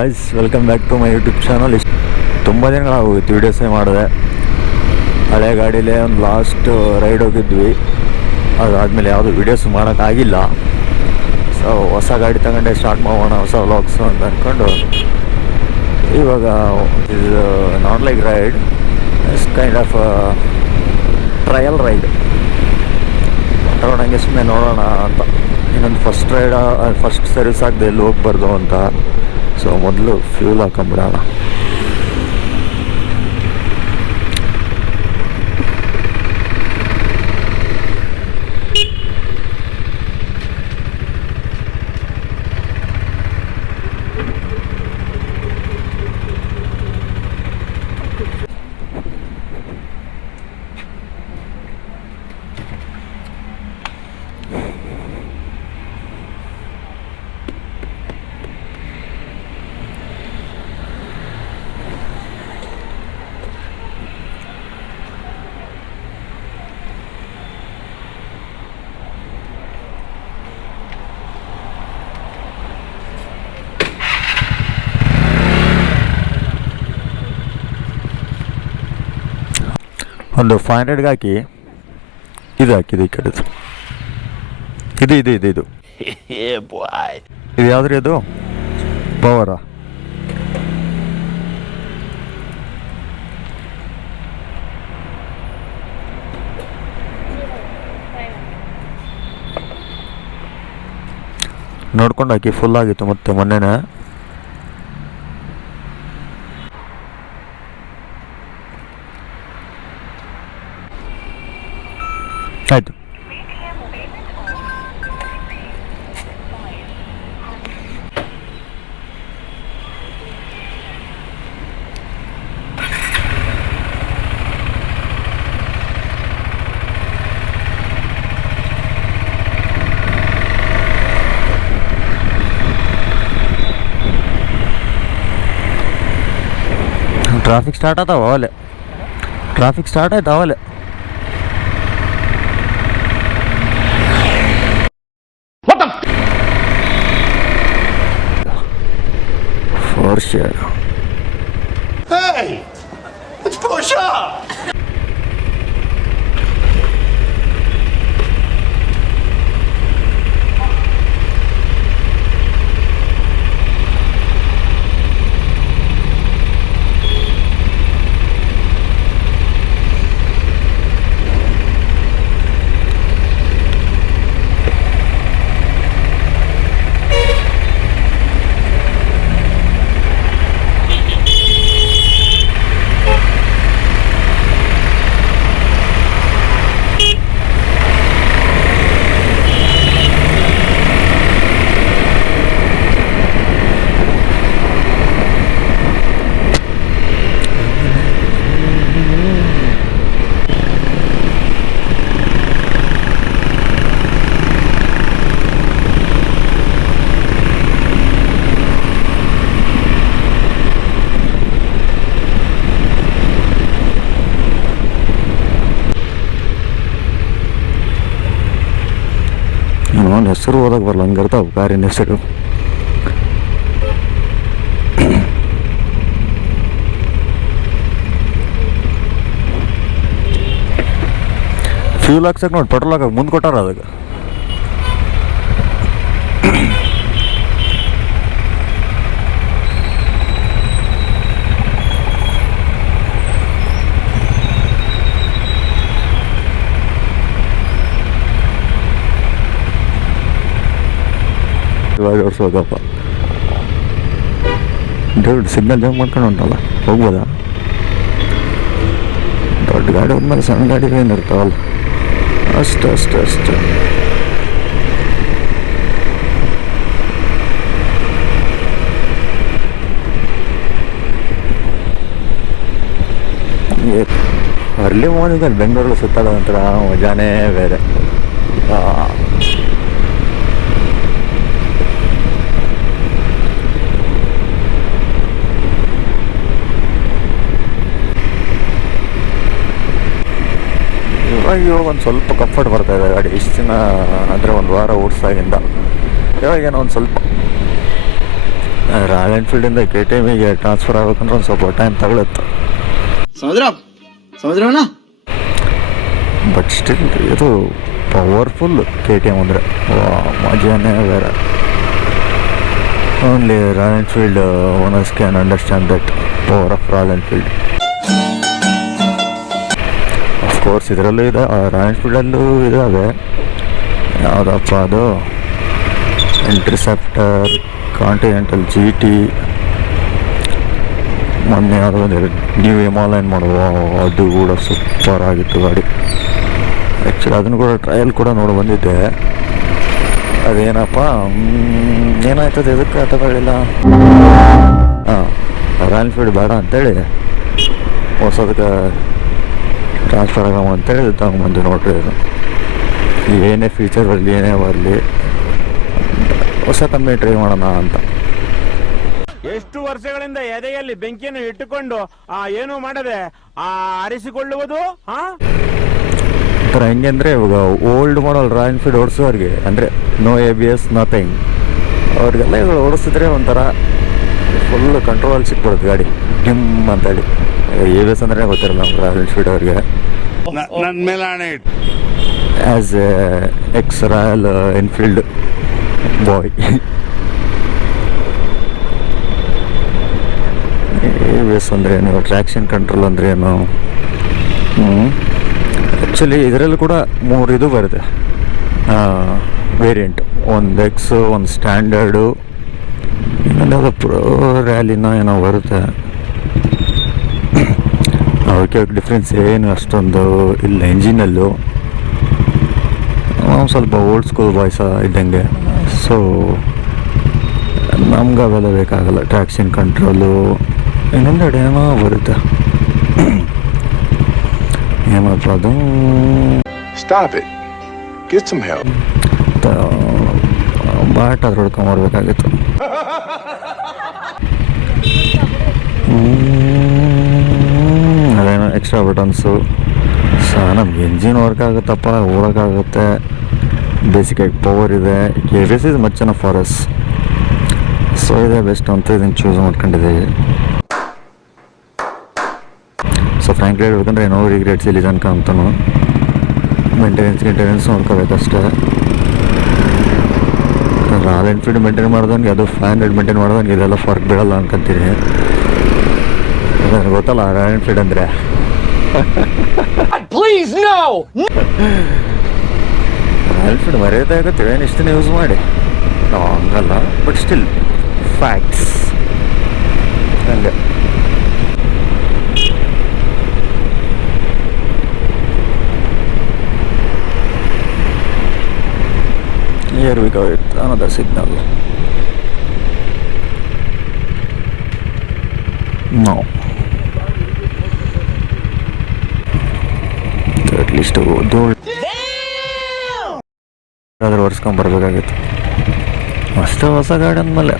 Guys, welcome back to my YouTube channel. ತುಂಬ ದಿನಗಳಾಗೋಗಿತ್ತು ವೀಡಿಯೋಸೇ ಮಾಡಿದೆ. ಹಳೆ ಗಾಡೀಲೇ ಒಂದು ಲಾಸ್ಟ್ ರೈಡ್ ಹೋಗಿದ್ವಿ, ಅದಾದಮೇಲೆ ಯಾವುದು ವೀಡಿಯೋಸ್ ಮಾಡೋಕ್ಕಾಗಿಲ್ಲ. ಸೊ ಹೊಸ ಗಾಡಿ ತಗೊಂಡೆ ಸ್ಟಾರ್ಟ್ ಮಾಡೋಣ, ಹೊಸ ವ್ಲಾಗ್ಸು ಅಂತ ಅಂದ್ಕೊಂಡು ಇವಾಗ ಇದು not like ride, it's kind of trial ride. ಹಂಗೆ ಸುಮ್ಮನೆ ನೋಡೋಣ ಅಂತ. ಇನ್ನೊಂದು ಫಸ್ಟ್ ಸರ್ವಿಸ್ ಆಗದೆ ಎಲ್ಲಿ ಹೋಗ್ಬಾರ್ದು ಅಂತ. ಸೊ ಮೊದಲು ಫ್ಯೂಲ್ ಹಾಕೊಂಬಿಡೋಣ. ಒಂದು 500ಗೆ ಹಾಕಿ ಇದು ಹಾಕಿದ್ದು ಈ ಕಡೆದು. ಇದು ಇದು ಇದು ಇದು ಇದು ಯಾವ್ದ್ರಿ? ಅದು ಪವರ. ನೋಡ್ಕೊಂಡು ಹಾಕಿ. ಫುಲ್ ಆಗಿತ್ತು ಮತ್ತೆ ಮೊನ್ನೆನೇ. ಆಯಿತು. ಟ್ರಾಫಿಕ್ ಸ್ಟಾರ್ಟ್ ಆಯ್ತಾವ ಅವಲೆ. ಟ್ರಾಫಿಕ್ ಸ್ಟಾರ್ಟ್ ಆಯ್ತು ಅವಲೆ. For sure. Hey! Let's push up! ಅವನ ಹೆಸರು ಓದಕ್ಕೆ ಬರಲ್ಲ, ಹಂಗಿರ್ತಾವ ಕಾರಿನ ಹೆಸರು. ಫ್ಯೂಲ್ ಹಾಕ್ಸಕ್ಕೆ ನೋಡಿ, ಪೆಟ್ರೋಲ್ ಹಾಕಕ್ಕೆ ಮುಂದೆ ಕೊಟ್ಟಾರ ಅದಕ್ಕೆ. ಇವಾಗ ಓಡಿಸ್ಬೇಕಪ್ಪ. ದೊಡ್ಡ ಸಿಗ್ನಲ್ ಜಂಪ್ ಮಾಡ್ಕೊಂಡು ಉಂಟಲ್ಲ, ಹೋಗ್ಬೋದಾ? ದೊಡ್ಡ ಗಾಡಿ ಹೋದ್ಮೇಲೆ ಸಣ್ಣ ಗಾಡಿ ಏನಿರ್ತಾವಲ್ಲ, ಅಷ್ಟು ಅಷ್ಟು ಅಷ್ಟು. ಅರ್ಲಿ ಮಾರ್ನಿಂಗ್ ಬೆಂಗಳೂರಲ್ಲಿ ಸುತ್ತಾಡೋ ಒಂಥರ ಮಜಾನೇ ಬೇರೆ. ಇವಾಗ ಒಂದು ಸ್ವಲ್ಪ ಕಂಫರ್ಟ್ ಬರ್ತಾಯಿದೆ ಗಾಡಿ. ಇಷ್ಟು ದಿನ ಅಂದರೆ ಒಂದು ವಾರ ಓಡಿಸಾಗಿಂದ ಇವಾಗೇನೋ ಒಂದು ಸ್ವಲ್ಪ ರಾಯಲ್ ಎನ್ಫೀಲ್ಡಿಂದ ಕೆ ಟಿ ಎಮ್ಮಿಗೆ ಟ್ರಾನ್ಸ್ಫರ್ ಆಗ್ಬೇಕಂದ್ರೆ ಒಂದು ಸ್ವಲ್ಪ ಟೈಮ್ ತಗೊಳುತ್ತೆ. ಸಮುದ್ರವನ್ನ ಬಟ್ ಸ್ಟಿಲ್ ಇದು ಪವರ್ಫುಲ್ ಕೆ ಟಿ ಎಮ್ ಅಂದರೆ ಮಜಾನೇ ಬೇರೆ. Only royal Enfield owners can understand that power of royal Enfield. Of course ಇದರಲ್ಲೂ ಇದೆ, ರಾಯಲ್ ಎನ್ಫೀಲ್ಡಲ್ಲೂ ಇದಾವೆ. ಯಾವುದಪ್ಪ ಅದು, ಇಂಟರ್ಸೆಪ್ಟರ್, ಕಾಂಟಿನೆಂಟಲ್ GT, ಮೊನ್ನೆ ಯಾವುದೋ ಒಂದು ನ್ಯೂ ಹಿಮಾಲಯನ್ ಮಾಡುವ, ಅದು ಕೂಡ ಸೂಪರ್ ಆಗಿತ್ತು ಗಾಡಿ. ಆ್ಯಕ್ಚುಲಿ ಅದನ್ನು ಕೂಡ ಟ್ರಯಲ್ ಕೂಡ ನೋಡಿ ಬಂದಿದ್ದೆ. ಅದೇನಪ್ಪ ಏನಾಯ್ತದೆ ಇದಕ್ಕೆ ತಗೊಳ್ಳಿಲ್ಲ. ಹಾಂ, ರಾಯಲ್ ಎನ್ಫೀಲ್ಡ್ ಬೇಡ ಅಂತೇಳಿ ಹೊಸದಕ್ಕೆ ಟ್ರಾನ್ಸ್ಫರ್ ಆಗಮ ಅಂತೇಳಿ ತಗೊಂಬಂದು ನೋಡ್ರಿ. ಅದು ಏನೇ ಫೀಚರ್ ಬರಲಿ ಏನೇ ಬರಲಿ ಹೊಸ ಕಂಪ್ನಿ ಟ್ರೈ ಮಾಡೋಣ ಅಂತ. ಎಷ್ಟು ವರ್ಷಗಳಿಂದ ಎದೆಯಲ್ಲಿ ಬೆಂಕಿಯನ್ನು ಇಟ್ಟುಕೊಂಡು ಏನು ಮಾಡದೆ ಆರಿಸಿಕೊಳ್ಳುವುದು. ಥರ ಹೆಂಗೆ ಅಂದರೆ ಇವಾಗ ಓಲ್ಡ್ ಮಾಡಲ್ ರಾಯಲ್ ಎನ್ಫೀಲ್ಡ್ ಓಡಿಸೋರಿಗೆ ಅಂದರೆ ನೋ ABS ನಥಿಂಗ್, ಅವ್ರಿಗೆಲ್ಲ ಇವಾಗ ಓಡಿಸಿದ್ರೆ ಒಂಥರ ಫುಲ್ ಕಂಟ್ರೋಲ್ ಸಿಕ್ಬಿಡುತ್ತೆ ಗಾಡಿ ಡಿಮ್ ಅಂತೇಳಿ. ABS ಅಂದ್ರೆ ಗೊತ್ತಿರಲ್ಲ ನಮ್ಮ ರಾಯಲ್ ಎನ್ಫೀಲ್ಡ್ ಅವ್ರಿಗೆ. ನನ್ನ ಮೇಲೆ ಆಣೆ ಇಟ್ಟು ಆ್ಯಸ್ ಎಕ್ಸ್ ರಾಯಲ್ ಎನ್ಫೀಲ್ಡ್ ಬಾಯ್, ABS ಅಂದರೆ ಏನು, ಟ್ರ್ಯಾಕ್ಷನ್ ಕಂಟ್ರೋಲ್ ಅಂದರೆ ಏನು. ಆ್ಯಕ್ಚುಲಿ ಇದರಲ್ಲೂ ಕೂಡ 3 ಇದು ಬರುತ್ತೆ ವೇರಿಯಂಟ್. ಒಂದು ಎಕ್ಸ್, ಒಂದು ಸ್ಟ್ಯಾಂಡರ್ಡು, ಇನ್ನೊಂದು ಯಾವುದೋ ಪ್ರೋ ರ್ಯಾಲಿನ ಏನೋ ಬರುತ್ತೆ. ಅವಕ್ಕೆ ಡಿಫ್ರೆನ್ಸ್ ಏನು ಅಷ್ಟೊಂದು ಇಲ್ಲ. ಎಂಜಿನಲ್ಲೂ ಸ್ವಲ್ಪ ಓಲ್ಡ್ ಸ್ಕೂಲ್ ಬಾಯ್ಸ ಇದ್ದಂಗೆ, ಸೊ ನಮ್ಗೆ ಅವೆಲ್ಲ ಬೇಕಾಗಲ್ಲ. ಟ್ರ್ಯಾಕ್ಷನ್ ಕಂಟ್ರೋಲು ಇನ್ನೊಂದೆರಡು ಏನೋ ಬರುತ್ತೆ. ಏನಪ್ಪ ಅದು, Stop it. Get some help. But ಅದ್ರ ಹೊಡ್ಕೊಂಬರ್ಬೇಕಾಗಿತ್ತು. ಅದೇನೋ ಎಕ್ಸ್ಟ್ರಾ ಬಟನ್ಸು. ನಮ್ಗೆ ಎಂಜಿನ್ ವರ್ಕ್ ಆಗುತ್ತಪ್ಪ, ಓಡೋಕ್ಕಾಗುತ್ತೆ, ಬೇಸಿಕಾಗಿ ಪವರ್ ಇದೆ. ABS is much enough for us, so ಇದೆ ಬೆಸ್ಟ್ ಅಂತ ಇದನ್ನು ಚೂಸ್ ಮಾಡ್ಕೊಂಡಿದ್ದೀವಿ. ಸೊ ಫ್ರ್ಯಾಂಕ್ಲಿ ಹೇಳ್ಬೇಕಂದ್ರೆ ನೋ ರಿಗ್ರೆಟ್ಸ್ ಇಲ್ಲಿ ತನಕ ಅಂತಲೂ. ಮೇಂಟೆನೆನ್ಸ್ ನೋಡ್ಕೋಬೇಕಷ್ಟೇ. ರಾಯಲ್ ಎನ್ಫೀಲ್ಡ್ ಮೇಂಟೈನ್ ಮಾಡ್ದಂಗೆ ಅದು 500 ಮೇಂಟೈನ್ ಮಾಡ್ದಂಗೆ ಇದೆಲ್ಲ ಫರ್ಕ್ ಬೀಳಲ್ಲ ಅನ್ಕೊಂತೀನಿ. ಯಾಕಂದ್ರೆ ಗೊತ್ತಲ್ಲ ರಾಯಲ್ ಎನ್ಫೀಲ್ಡ್ ಅಂದರೆ. Please no. ರಾಯಲ್ ಎನ್ಫೀಲ್ಡ್ ಮರ್ಯಾದೆ ಆಗುತ್ತೆ ಏನು ಇಷ್ಟನೇ ಯೂಸ್ ಮಾಡಿ, ನಾವು ಹಂಗಲ್ಲ. ಬಟ್ ಸ್ಟಿಲ್ ಫ್ಯಾಕ್ಟ್ಸ್ ಹಂಗೆ. Here we go with another signal. No. At least ಒರೆಸ್ಕೊಂಬರ್ಬೇಕಾಗಿತ್ತು ಅಷ್ಟೇ. ಹೊಸ ಗಾಡಿ ಅಂದಮೇಲೆ